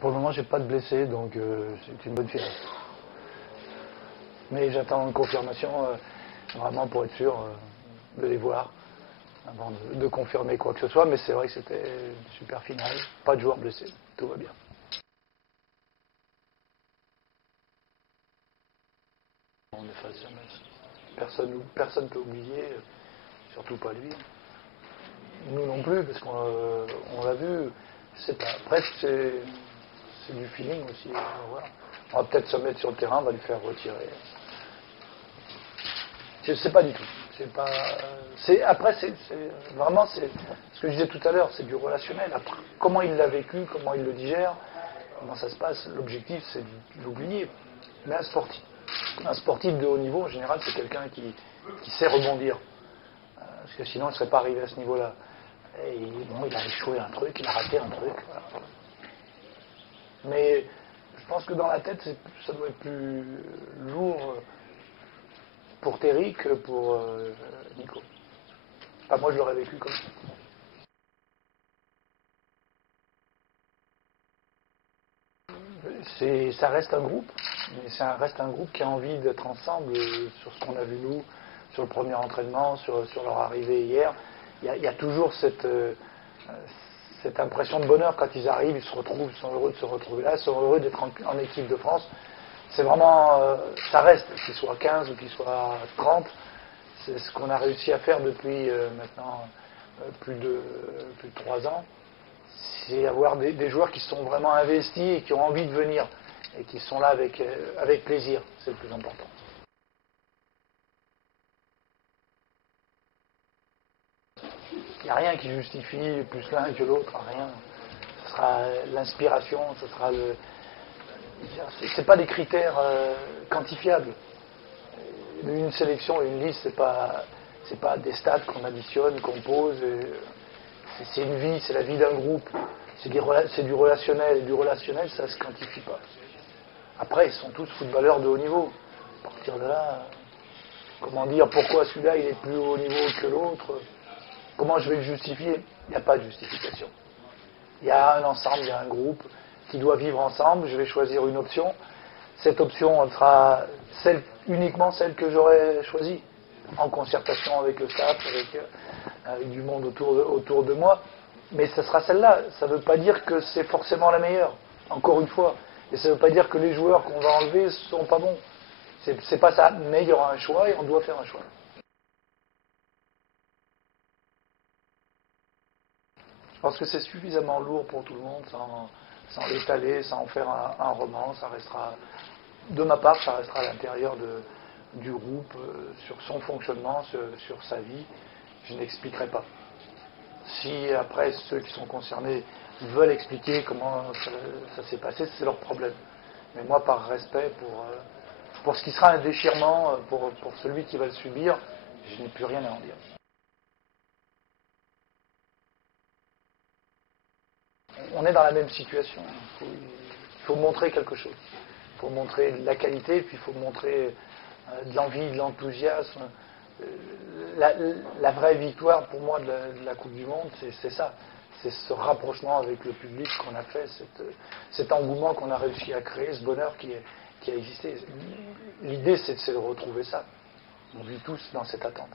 Pour le moment, j'ai pas de blessés, donc c'est une bonne finale. Mais j'attends une confirmation vraiment pour être sûr de les voir avant de confirmer quoi que ce soit. Mais c'est vrai que c'était une super finale. Pas de joueurs blessés, tout va bien. On efface jamais. Personne ne peut oublier, surtout pas lui. Nous non plus, parce qu'on l'a vu. C'est pas. Après, c'est du feeling aussi. Voilà. On va peut-être se mettre sur le terrain, on va lui faire retirer. Je ne sais pas du tout. Après, vraiment, c'est ce que je disais tout à l'heure, c'est du relationnel. Après, comment il l'a vécu, comment il le digère, comment ça se passe. L'objectif, c'est de l'oublier. Mais un sportif de haut niveau, en général, c'est quelqu'un qui sait rebondir. Parce que sinon, il ne serait pas arrivé à ce niveau-là. Et bon, il a échoué un truc, il a raté un truc. Voilà. Mais je pense que dans la tête, ça doit être plus lourd pour Terry que pour Nico. Enfin, moi, je l'aurais vécu comme ça. Ça reste un groupe, mais ça reste un groupe qui a envie d'être ensemble sur ce qu'on a vu nous, sur le premier entraînement, sur leur arrivée hier. Il y a toujours cette impression de bonheur quand ils arrivent, ils se retrouvent, ils sont heureux de se retrouver là, ils sont heureux d'être en équipe de France. C'est vraiment, ça reste, qu'ils soient 15 ou qu'ils soient 30, c'est ce qu'on a réussi à faire depuis maintenant plus de 3 ans. C'est avoir des joueurs qui sont vraiment investis et qui ont envie de venir et qui sont là avec plaisir, c'est le plus important. Il n'y a rien qui justifie plus l'un que l'autre, rien. Ce sera l'inspiration, ce sera le. C'est pas des critères quantifiables. Une sélection et une liste, c'est pas des stats qu'on additionne, qu'on pose. C'est une vie, c'est la vie d'un groupe. C'est du relationnel. Et du relationnel, ça ne se quantifie pas. Après, ils sont tous footballeurs de haut niveau. À partir de là, comment dire pourquoi celui-là il est plus haut niveau que l'autre? Comment je vais le justifier? Il n'y a pas de justification. Il y a un ensemble, il y a un groupe qui doit vivre ensemble. Je vais choisir une option. Cette option, elle sera uniquement celle que j'aurais choisie, en concertation avec le staff, avec du monde autour de moi. Mais ce sera celle-là. Ça ne veut pas dire que c'est forcément la meilleure, encore une fois. Et ça ne veut pas dire que les joueurs qu'on va enlever ne sont pas bons. C'est pas ça. Mais il y aura un choix et on doit faire un choix. Je pense que c'est suffisamment lourd pour tout le monde, sans l'étaler, sans en faire un roman. Ça restera, de ma part, ça restera à l'intérieur du groupe, sur son fonctionnement, sur sa vie. Je n'expliquerai pas. Si après ceux qui sont concernés veulent expliquer comment ça s'est passé, c'est leur problème. Mais moi, par respect pour ce qui sera un déchirement, pour celui qui va le subir, je n'ai plus rien à en dire. On est dans la même situation. Il faut montrer quelque chose. Il faut montrer de la qualité, puis il faut montrer de l'envie, de l'enthousiasme. La vraie victoire pour moi de la Coupe du Monde, c'est ça. C'est ce rapprochement avec le public qu'on a fait, cet engouement qu'on a réussi à créer, ce bonheur qui a existé. L'idée, c'est de retrouver ça. On vit tous dans cette attente.